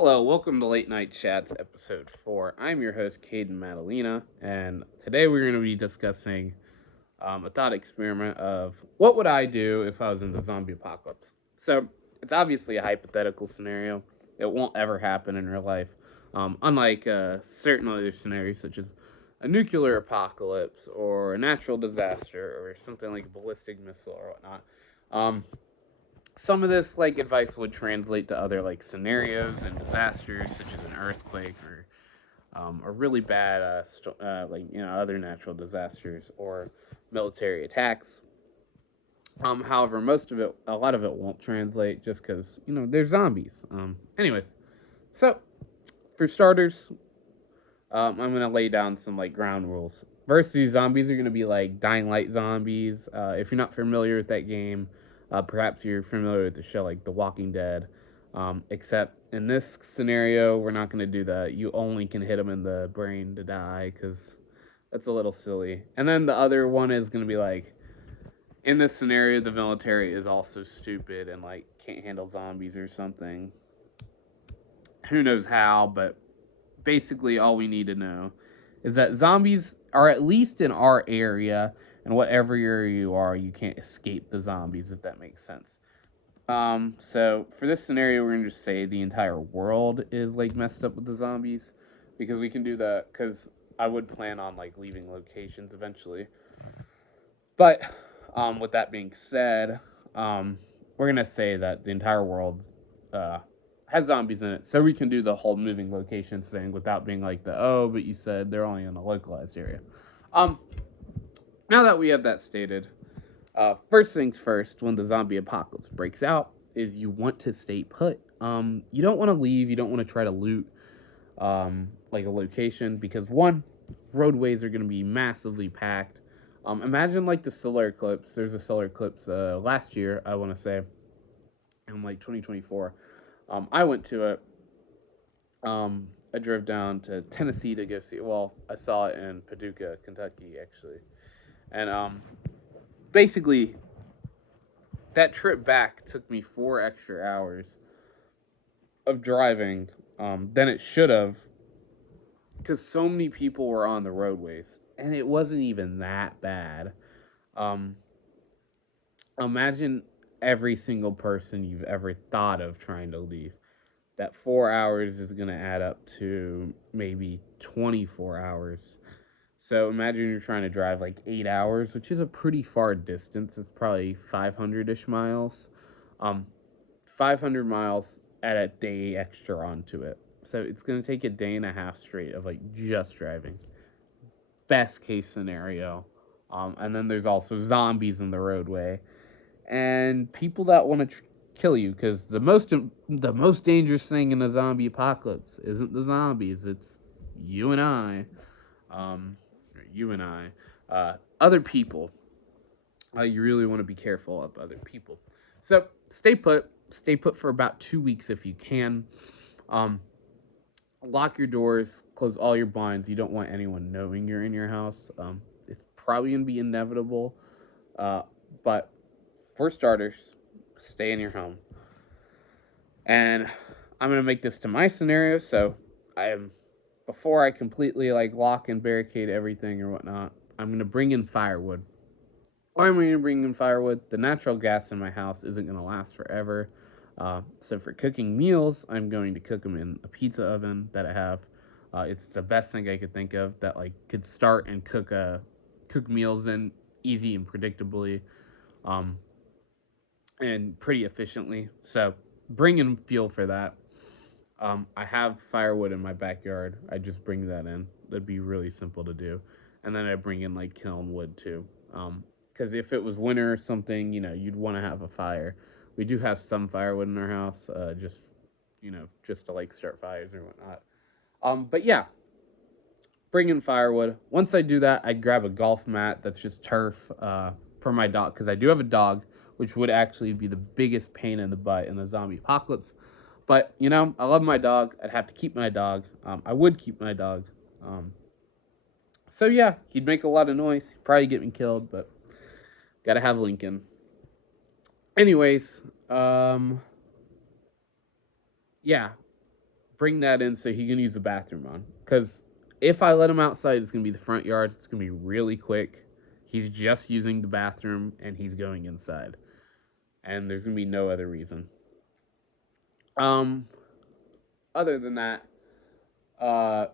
Hello, welcome to Late Night Chats episode 4. I'm your host, Caden Madalena, and today we're going to be discussing a thought experiment of what would I do if I was in the zombie apocalypse. So, it's obviously a hypothetical scenario. It won't ever happen in real life, unlike certain other scenarios such as a nuclear apocalypse or a natural disaster or something like a ballistic missile or whatnot. Some of this advice would translate to other scenarios and disasters such as an earthquake or a really bad other natural disasters or military attacks. However, a lot of it won't translate just because they're zombies. Anyways, so for starters, I'm gonna lay down some ground rules. First, these zombies are gonna be like Dying Light zombies. If you're not familiar with that game, perhaps you're familiar with the show like The Walking Dead. Except in this scenario, we're not gonna do that. You only can hit them in the brain to die because that's a little silly. And then the other one is gonna be like in this scenario, the military is also stupid and can't handle zombies or something. Who knows how, but basically all we need to know is that zombies are at least in our area, and whatever area you are, you can't escape the zombies, if that makes sense. So for this scenario, we're gonna just say the entire world is messed up with the zombies, because we can do that. Because I would plan on leaving locations eventually, but with that being said, we're gonna say that the entire world uh, has zombies in it, so we can do the whole moving locations thing without being but you said they're only in a localized area. Um, Now that we have that stated, first things first, when the zombie apocalypse breaks out, is you want to stay put. You don't want to leave. You don't want to try to loot a location because one, roadways are going to be massively packed. Imagine the solar eclipse. There's a solar eclipse last year, I want to say, in 2024. I went to it. I drove down to Tennessee to go see it. Well, I saw it in Paducah, Kentucky, actually. And basically, that trip back took me 4 extra hours of driving than it should have because so many people were on the roadways. And it wasn't even that bad. Um, Imagine every single person you've ever thought of trying to leave. That 4 hours is going to add up to maybe 24 hours. So imagine you're trying to drive 8 hours, which is a pretty far distance. It's probably 500 ish miles. Um, 500 miles, add a day extra onto it. So it's going to take a day and a half straight of just driving. Best case scenario. And then there's also zombies in the roadway and people that want to kill you because the most dangerous thing in a zombie apocalypse isn't the zombies, it's you and I. You and I, other people. You really want to be careful of other people. So stay put. Stay put for about 2 weeks if you can. Um, Lock your doors. Close all your blinds. You don't want anyone knowing you're in your house. It's probably gonna be inevitable. Uh, but for starters, stay in your home. And I'm gonna make this to my scenario. So I am before I completely lock and barricade everything or whatnot. I'm gonna bring in firewood. Why am I going to bring in firewood? The natural gas in my house isn't going to last forever. So for cooking meals, I'm going to cook them in a pizza oven that I have. It's the best thing I could think of that could start and cook meals in easy and predictably, um, and pretty efficiently. So bring in fuel for that. I have firewood in my backyard. I just bring that in. That'd be really simple to do. And then I bring in kiln wood too. Because if it was winter or something, you'd want to have a fire. We do have some firewood in our house, just to start fires or whatnot. But yeah, bring in firewood. Once I do that, I'd grab a golf mat that's just turf for my dog because I do have a dog, which would actually be the biggest pain in the butt in the zombie apocalypse. But I love my dog. I'd have to keep my dog. I would keep my dog. Um, so yeah, he'd make a lot of noise. He'd probably get me killed, but gotta have Lincoln. Anyways, yeah, bring that in so he can use the bathroom on. Because if I let him outside, it's going to be the front yard. It's going to be really quick. He's just using the bathroom and he's going inside. And there's going to be no other reason. Um, Other than that,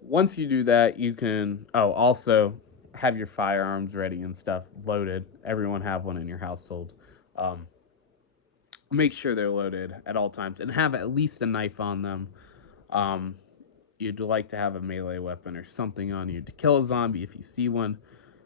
once you do that, you can, also have your firearms ready and stuff loaded. Everyone have one in your household. Um, Make sure they're loaded at all times and have at least a knife on them. Um, you'd like to have a melee weapon or something on you to kill a zombie if you see one.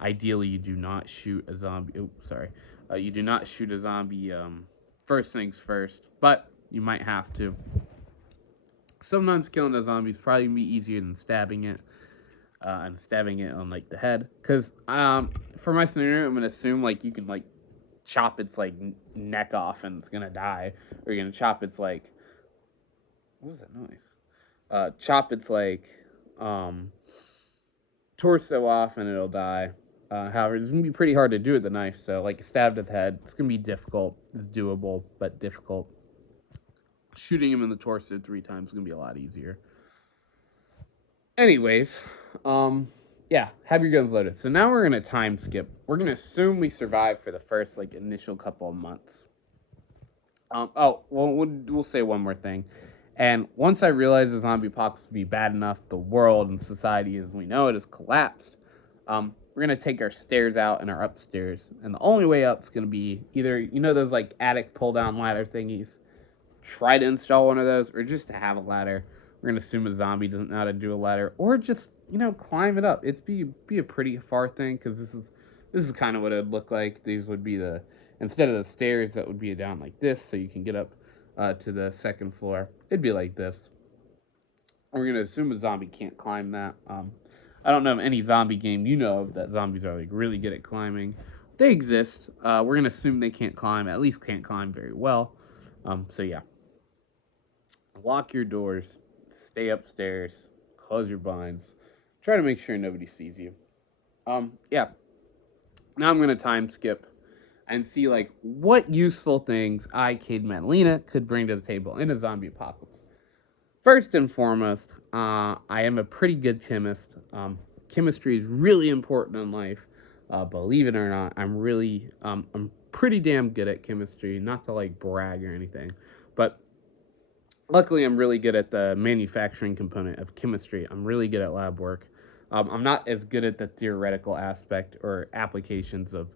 Ideally, you do not shoot a zombie. Oops, sorry. You do not shoot a zombie first things first, but you might have to. Sometimes killing a zombie is probably gonna be easier than stabbing it, and stabbing it on like the head. Cause for my scenario, I'm gonna assume like you can like chop its like neck off and it's gonna die, or you're gonna chop its like, what was that noise? Chop its like torso off and it'll die. However, it's gonna be pretty hard to do with the knife. So like a stab to the head, it's gonna be difficult. It's doable, but difficult. Shooting him in the torso 3 times is gonna be a lot easier. Anyways, yeah, have your guns loaded. So now we're gonna time skip. We're gonna assume we survive for the first like initial couple of months. We'll say one more thing. And once I realized the zombie apocalypse would be bad enough, the world and society as we know it has collapsed. We're gonna take our stairs out and our upstairs, and the only way up is gonna be either those like attic pull down ladder thingies. Try to install one of those, or just to have a ladder. We're gonna assume a zombie doesn't know how to do a ladder, or just climb it up. It's be a pretty far thing because this is kind of what it would look like. These would be instead of the stairs that would be down like this, so you can get up to the second floor. It'd be like this. We're gonna assume a zombie can't climb that. I don't know of any zombie game of that zombies are like really good at climbing. They exist. We're gonna assume they can't climb, at least can't climb very well. So yeah. Lock your doors, stay upstairs, close your blinds, try to make sure nobody sees you. Yeah. Now I'm gonna time skip and see like what useful things I, Cade Madalena, could bring to the table in a zombie apocalypse. First and foremost, I am a pretty good chemist. Chemistry is really important in life. Believe it or not, I'm pretty damn good at chemistry. Not to like brag or anything, but luckily I'm really good at the manufacturing component of chemistry. I'm really good at lab work. I'm not as good at the theoretical aspect or applications of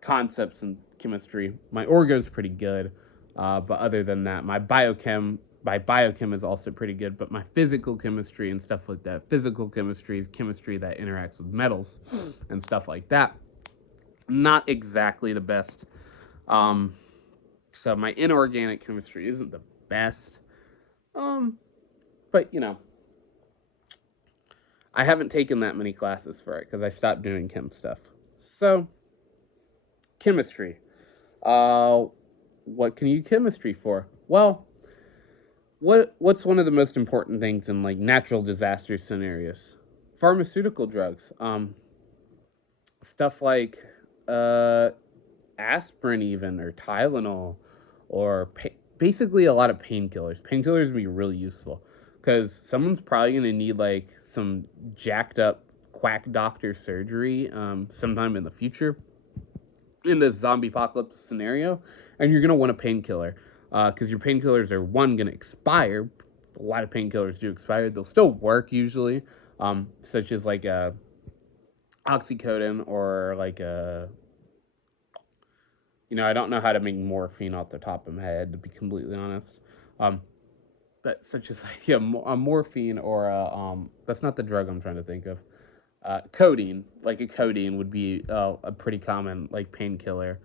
concepts in chemistry. My orgo is pretty good, but other than that, my biochem is also pretty good, but my physical chemistry and stuff like that, physical chemistry is chemistry that interacts with metals and stuff like that, not exactly the best. So my inorganic chemistry isn't the best, but I haven't taken that many classes for it because I stopped doing chem stuff. So chemistry, what can you chemistry for? Well, what's one of the most important things in like natural disaster scenarios? Pharmaceutical drugs. Stuff like aspirin even, or Tylenol, or basically a lot of painkillers. Painkillers would be really useful because someone's probably going to need like some jacked up quack doctor surgery sometime in the future in this zombie apocalypse scenario, and you're going to want a painkiller. Because your painkillers are going to expire. A lot of painkillers do expire. They'll still work usually, such as like a oxycodone or like a, I don't know how to make morphine off the top of my head, to be completely honest. But such as like a morphine or that's not the drug I'm trying to think of. Codeine, like a codeine would be a pretty common like painkiller.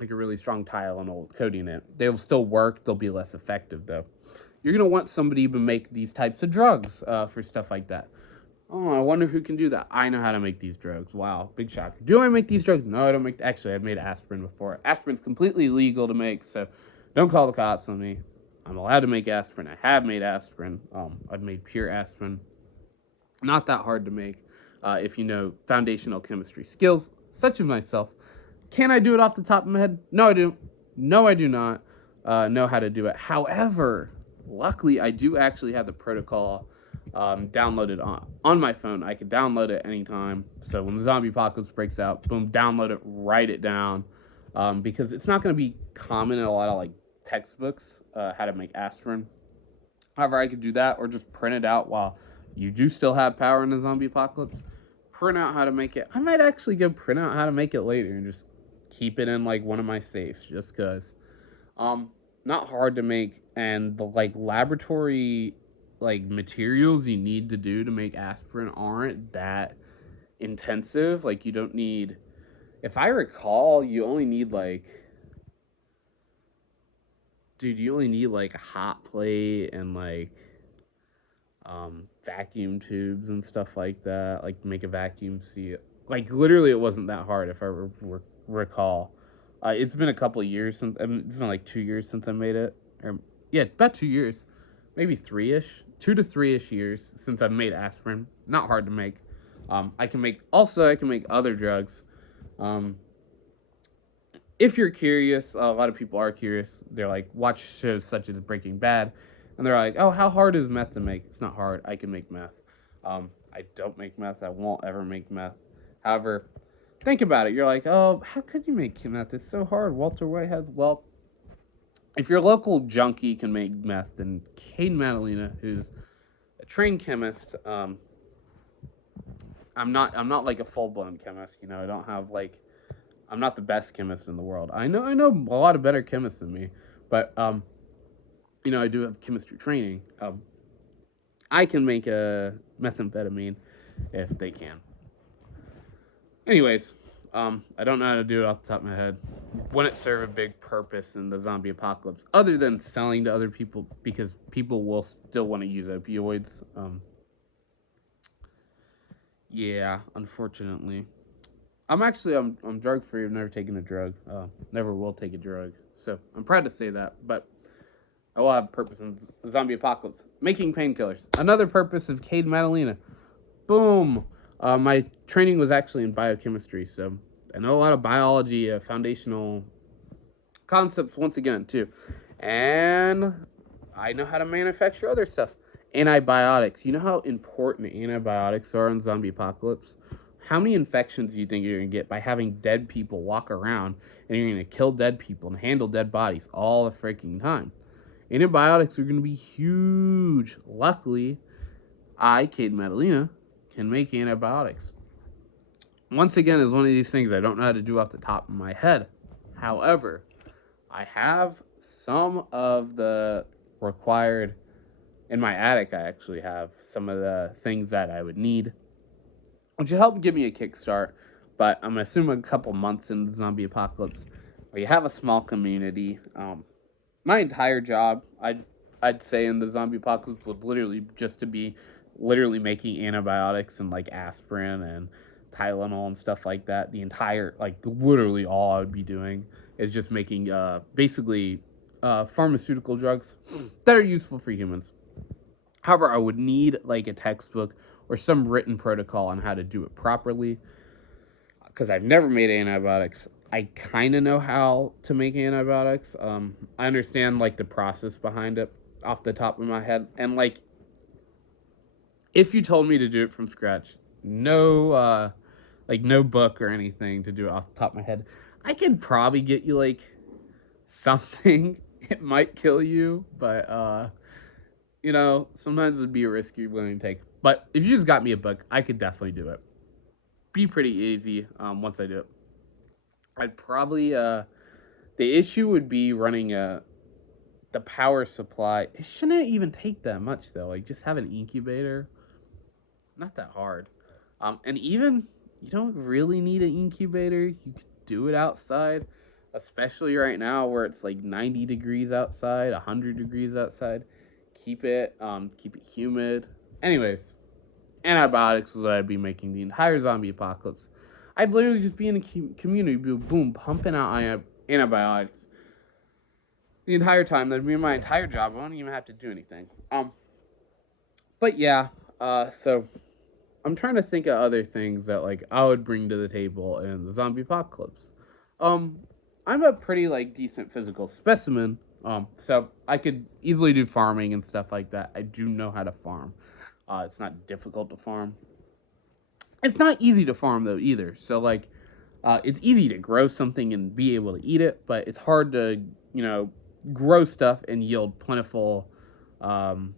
Like a really strong Tylenol with codeine in it. They'll still work. They'll be less effective, though. You're going to want somebody to make these types of drugs for stuff like that. Oh, I wonder who can do that. I know how to make these drugs. Wow, big shocker. Do I make these drugs? No, I don't make... Actually, I've made aspirin before. Aspirin's completely legal to make, so don't call the cops on me. I'm allowed to make aspirin. I have made aspirin. I've made pure aspirin. Not that hard to make if you know foundational chemistry skills, such as myself. Can I do it off the top of my head? No, I do. No, I do not know how to do it. However, Luckily, I do actually have the protocol downloaded on my phone. I can download it anytime. So when the zombie apocalypse breaks out, boom, download it, write it down, because it's not going to be common in a lot of like textbooks how to make aspirin. However, I could do that or just print it out while you do still have power in the zombie apocalypse. Print out how to make it. I might actually go print out how to make it later and just keep it in like one of my safes just because. Not hard to make, and the like laboratory like materials you need to do to make aspirin aren't that intensive. Like you don't need, if I recall, you only need like, dude, you only need like a hot plate and like vacuum tubes and stuff like that, like make a vacuum seal. Like literally it wasn't that hard if I recall. It's been a couple of years since, I mean, it's been like 2 years since I made it, or yeah, about 2 years, maybe 3ish, 2 to 3ish years since I've made aspirin. Not hard to make. I can make other drugs. Um, if you're curious, a lot of people are curious. They're like, watch shows such as Breaking Bad, and they're like, oh, how hard is meth to make? It's not hard. I can make meth. I don't make meth. I won't ever make meth. However, think about it. You're like, oh, how could you make meth? It's so hard. Walter Whitehead. Well, if your local junkie can make meth, then Caden Madalena, who's a trained chemist, I'm not like a full blown chemist. You know, I don't have like, I'm not the best chemist in the world. I know a lot of better chemists than me, but I do have chemistry training. I can make a methamphetamine if they can. Anyways, I don't know how to do it off the top of my head. Wouldn't serve a big purpose in the zombie apocalypse other than selling to other people because people will still want to use opioids. Yeah, unfortunately. I'm drug free. I've never taken a drug. Never will take a drug. So I'm proud to say that. But I will have a purpose in the zombie apocalypse. Making painkillers. Another purpose of Cade Madalena. Boom. My training was actually in biochemistry, so I know a lot of biology, foundational concepts once again too, and I know how to manufacture other stuff. Antibiotics. You know how important antibiotics are in zombie apocalypse? How many infections do you think you're gonna get by having dead people walk around and you're gonna kill dead people and handle dead bodies all the freaking time? Antibiotics are gonna be huge. Luckily, Cade Madalena, can make antibiotics. Once again, is one of these things I don't know how to do off the top of my head. However, I have some of the required in my attic. I actually have some of the things that I would need, which will help give me a kickstart. But I'm assuming a couple months in the zombie apocalypse, where you have a small community. My entire job, I'd say in the zombie apocalypse would literally just to be literally making antibiotics and like aspirin and Tylenol and stuff like that. The entire, like literally all I would be doing is just making basically pharmaceutical drugs that are useful for humans. However, I would need like a textbook or some written protocol on how to do it properly because I've never made antibiotics. I kind of know how to make antibiotics. I understand like the process behind it off the top of my head, and like if you told me to do it from scratch, no book or anything to do it off the top of my head, I could probably get you like something. It might kill you, but sometimes it'd be a risk you're willing to take. But if you just got me a book, I could definitely do it. Be pretty easy once I do it. I'd probably the issue would be running the power supply. It shouldn't even take that much though. Like just have an incubator. Not that hard. And even you don't really need an incubator. You could do it outside, especially right now where it's like 90 degrees outside, 100 degrees outside. Keep it humid. Anyways, antibiotics is what I'd be making the entire zombie apocalypse. I'd literally just be in a community, boom, pumping out antibiotics the entire time. That'd be my entire job. I don't even have to do anything. But yeah, so I'm trying to think of other things that like I would bring to the table in the zombie apocalypse. I'm a pretty like decent physical specimen. So I could easily do farming and stuff like that. I do know how to farm. It's not difficult to farm. It's not easy to farm though either. So like, it's easy to grow something and be able to eat it, but it's hard to grow stuff and yield plentiful, um,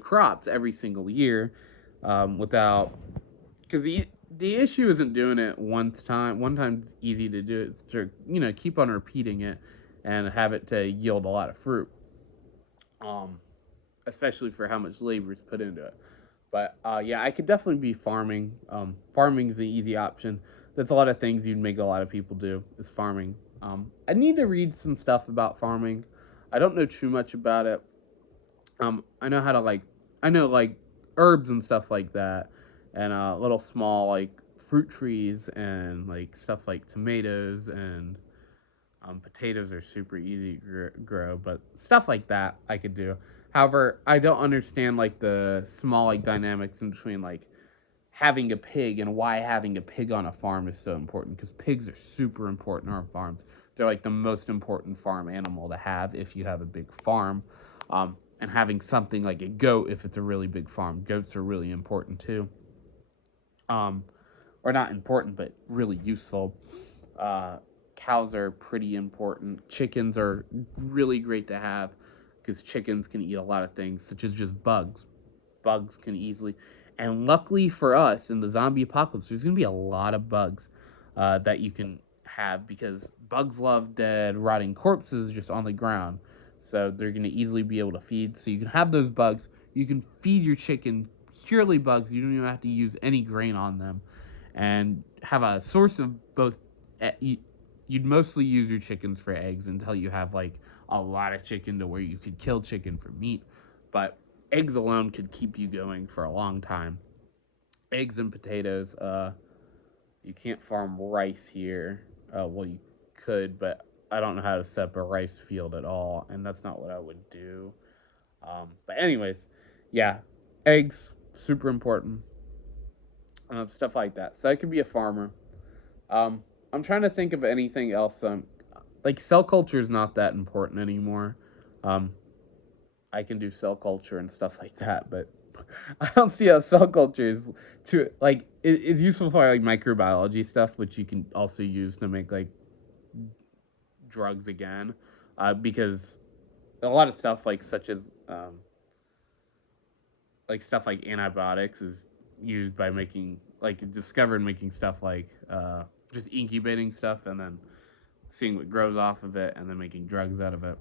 crops every single year, without because the issue isn't doing it one time's easy to do. It's to keep on repeating it and have it to yield a lot of fruit, um especially for how much labor is put into it. But yeah, I could definitely be farming. Farming is the easy option. That's a lot of things you'd make a lot of people do is farming. I need to read some stuff about farming. I don't know too much about it. I know how to I know like herbs and stuff like that, and little small like fruit trees and like stuff like tomatoes and potatoes are super easy to grow, but stuff like that I could do. However, I don't understand like the small like dynamics in between like having a pig and why having a pig on a farm is so important, because pigs are super important on farms. They're like the most important farm animal to have if you have a big farm. And having something like a goat if it's a really big farm. Goats are really important too. Um, or not important, but really useful. Uh, Cows are pretty important. Chickens are really great to have because chickens can eat a lot of things, such as just bugs. Bugs can easily, and luckily for us in the zombie apocalypse, there's gonna be a lot of bugs that you can have because bugs love dead, rotting corpses just on the ground. So they're gonna easily be able to feed. So you can have those bugs. You can feed your chicken purely bugs. You don't even have to use any grain on them, and have a source of both. You'd mostly use your chickens for eggs until you have like a lot of chicken to where you could kill chicken for meat, but eggs alone could keep you going for a long time. Eggs and potatoes. You can't farm rice here. Well, you could, but I don't know how to set up a rice field at all, and that's not what I would do. But anyways, yeah, eggs super important. Stuff like that. So I could be a farmer. Um, I'm trying to think of anything else. Like cell culture is not that important anymore. Um, I can do cell culture and stuff like that, but I don't see how cell culture is too like it's useful for like microbiology stuff, which you can also use to make like drugs again, because a lot of stuff like such as like stuff like antibiotics is used by making like discovered making stuff like just incubating stuff and then seeing what grows off of it and then making drugs out of it.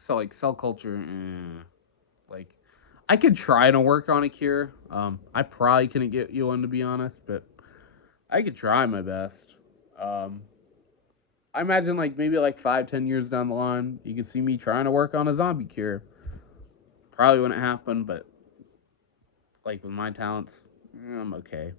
So like cell culture, like I could try to work on a cure. I probably couldn't get you one to be honest, but I could try my best. Um, I imagine like maybe like 5, 10 years down the line, you could see me trying to work on a zombie cure. Probably wouldn't happen, but like with my talents, I'm okay.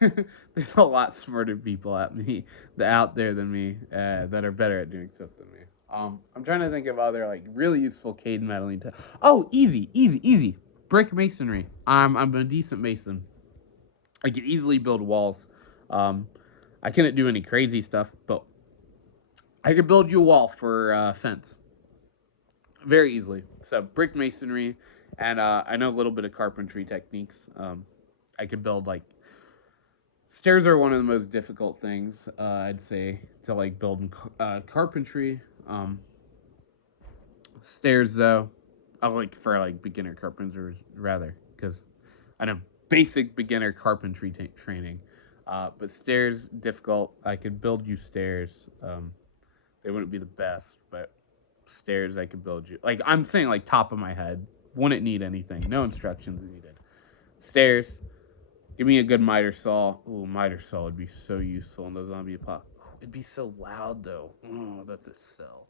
There's a lot smarter people out there than me, that are better at doing stuff than me. I'm trying to think of other like really useful Cade meddling. Oh, easy, easy, easy. Brick masonry. I'm a decent mason. I can easily build walls. Um, I couldn't do any crazy stuff, but I could build you a wall for fence very easily. So brick masonry, and I know a little bit of carpentry techniques. I could build like stairs are one of the most difficult things, I'd say, to like build in carpentry. Stairs though, I like for like beginner carpenters rather, because I know basic beginner carpentry training. But stairs difficult. I could build you stairs. They wouldn't be the best, but stairs I could build you. Like I'm saying, like top of my head, wouldn't need anything. No instructions needed. Stairs. Give me a good miter saw. Ooh, miter saw would be so useful in the zombie apocalypse. It'd be so loud though. Oh, that's a cell.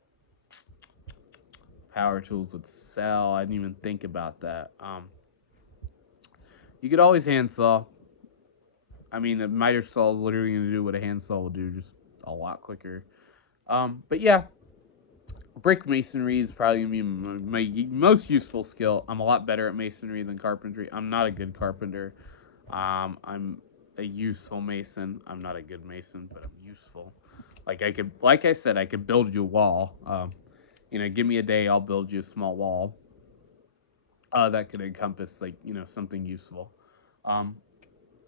Power tools would sell. I didn't even think about that. You could always handsaw. I mean, a miter saw is literally going to do what a handsaw will do, just a lot quicker. But yeah, brick masonry is probably going to be my most useful skill. I'm a lot better at masonry than carpentry. I'm not a good carpenter. I'm a useful mason. I'm not a good mason, but I'm useful. Like I said, I could build you a wall. Give me a day, I'll build you a small wall. That could encompass something useful. Um,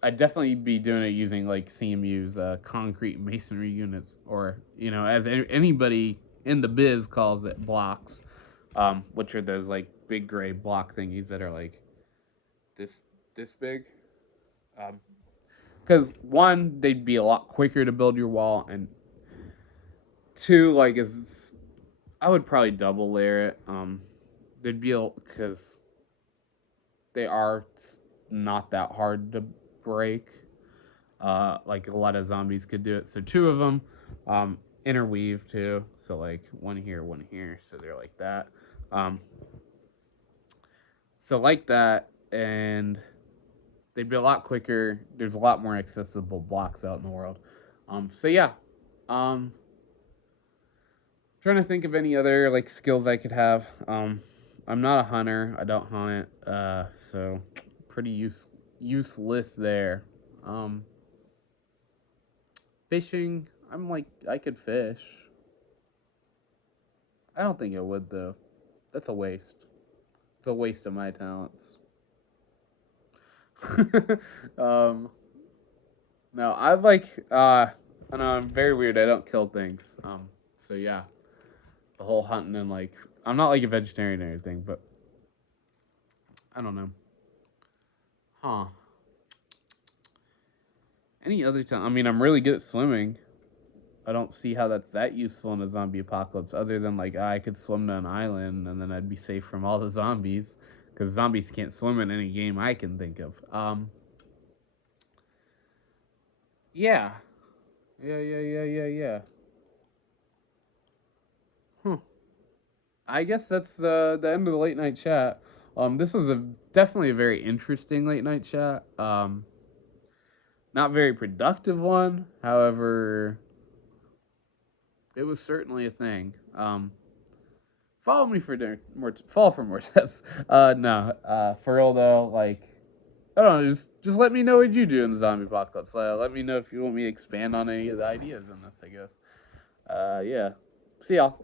I'd definitely be doing it using like CMU's concrete masonry units, or as anybody in the biz calls it, blocks, which are those like big gray block thingies that are like this this big. Because one, they'd be a lot quicker to build your wall, and two, like is I would probably double layer it. They'd be because they are not that hard to break. Like a lot of zombies could do it. So two of them, interweave too. So like one here. So they're like that. Um, so like that, and they'd be a lot quicker. There's a lot more accessible blocks out in the world. So yeah. Trying to think of any other like skills I could have. I'm not a hunter. I don't hunt. So pretty useless there. Um, Fishing. I'm like I could fish. I don't think it would though. That's a waste. It's a waste of my talents. um, no, I like. I know I'm very weird. I don't kill things. So yeah, the whole hunting and like I'm not like a vegetarian or anything, but I don't know. Huh? Any other time? I mean, I'm really good at swimming. I don't see how that's that useful in a zombie apocalypse, other than like I could swim to an island and then I'd be safe from all the zombies, because zombies can't swim in any game I can think of. Yeah, yeah. Huh. I guess that's the end of the late night chat. This was definitely a very interesting late night chat. Not very productive one. However, it was certainly a thing. Follow me for more. Follow for more tips. No. For real though, like I don't know. Just let me know what you do in the zombie apocalypse. Let me know if you want me to expand on any of the ideas in this. I guess. Yeah. See y'all.